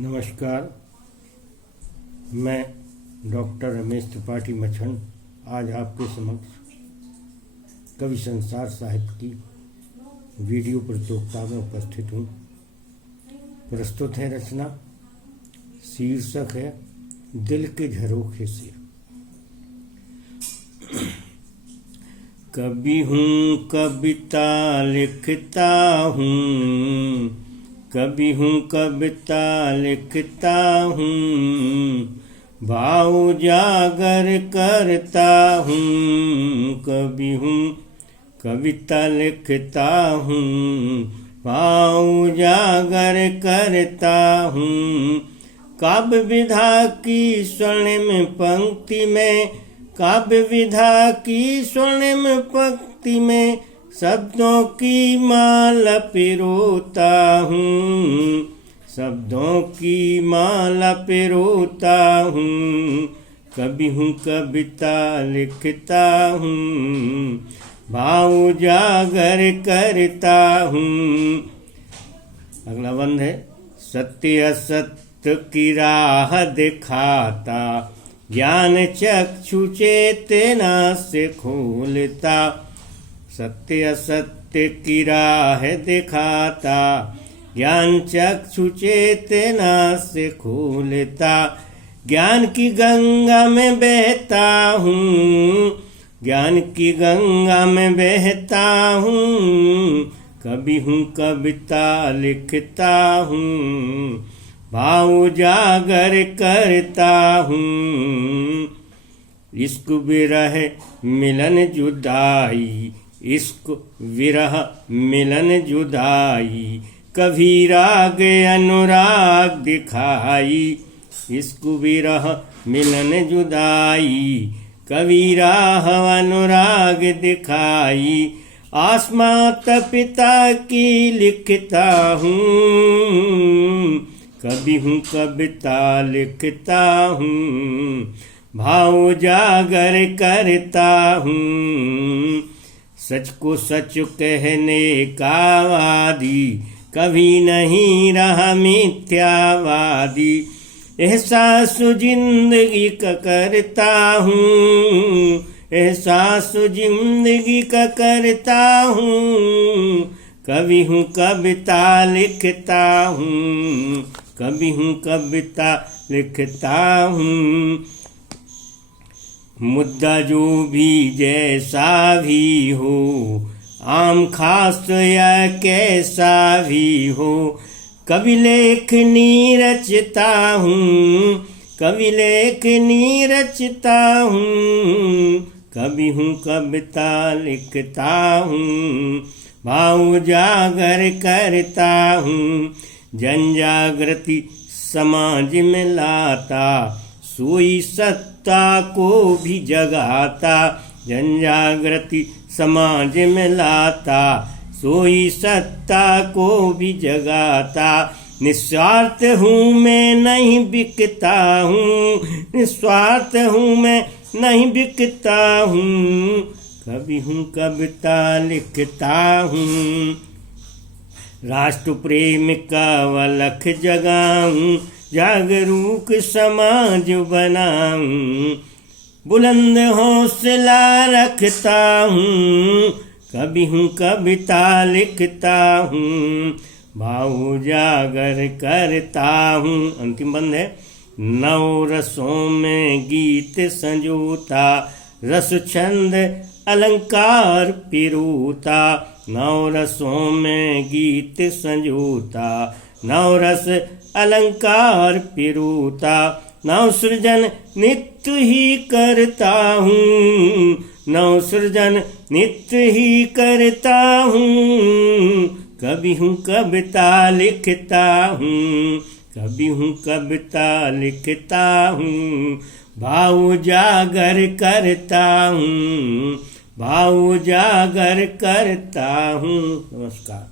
नमस्कार, मैं डॉक्टर रमेश त्रिपाठी मछन आज आपके समक्ष कवि संसार साहित्य की वीडियो प्रतियोगिता में उपस्थित हूँ। प्रस्तुत है रचना, शीर्षक है दिल के झरोखे से। कभी हूँ कविता लिखता हूँ, कभी हूँ कविता लिखता हूँ, भाव जागर करता हूँ। कभी हूँ कविता लिखता हूँ, भाव जागर करता हूँ। काव्य विधा की स्वर्णिम पंक्ति में, काव्य विधा की स्वर्णिम पंक्ति में शब्दों की माला पिरोता हूँ, शब्दों की माला पिरोता हूँ। कभी हूँ कविता लिखता हूँ, भाव जागर करता हूँ। अगला बंद है। सत्य असत्य की राह दिखाता, ज्ञान चक्षु चेतना से खोलता। सत्य असत्य की राह दिखाता, ज्ञान चक्षु चेतना से खोलता। ज्ञान की गंगा में बहता हूँ, ज्ञान की गंगा में बहता हूँ। कभी हूँ कविता लिखता हूँ, भाव जागर करता हूँ। इश्क विरह मिलन जुदाई, इश्क विरह मिलन जुदाई, कभी राग अनुराग दिखाई। इश्क विरह मिलन जुदाई, कभी राग अनुराग दिखाई। आसमात पिता की लिखता हूँ, कभी हूँ कविता लिखता हूँ, भाव जागर करता हूँ। सच को सच कहने का वादी, कभी नहीं रहा मिथ्यावादी। एहसास जिंदगी का करता हूँ, एहसास जिंदगी का करता हूँ। कभी हूँ कविता लिखता हूँ, कभी हूँ कविता लिखता हूँ। मुद्दा जो भी जैसा भी हो, आम खास या कैसा भी हो, कवि लेखनी रचता हूँ, कवि लेखनी रचता हूँ। कभी हूँ कविता लिखता हूँ, भाव जागर करता हूँ। जन जागृति समाज में लाता, सोई सत्ता को भी जगाता। जन जागृति समाज में लाता, सोई सत्ता को भी जगाता। निस्वार्थ हूँ मैं नहीं बिकता हूँ, निस्वार्थ हूँ मैं नहीं बिकता हूँ। कभी हूँ कविता लिखता हूँ, राष्ट्र प्रेम का वलख जगाऊं, जागरूक समाज बनाऊं। बुलंद हौसला रखता हूँ, कभी हूँ कविता लिखता हूँ, भाव जागर करता हूँ। अंतिम बंद है। नौ रसों में गीत संजोता, रस छंद अलंकार पिरोता। नौ रसों में गीत संजोता, नौ रस अलंकार पिरोता। नव सृजन नित्य ही करता हूँ, नव सृजन नित्य ही करता हूँ। कभी हूँ कविता लिखता हूँ, कभी हूँ कविता लिखता हूँ, भाव जागर करता हूँ, भाव जागर करता हूँ। नमस्कार।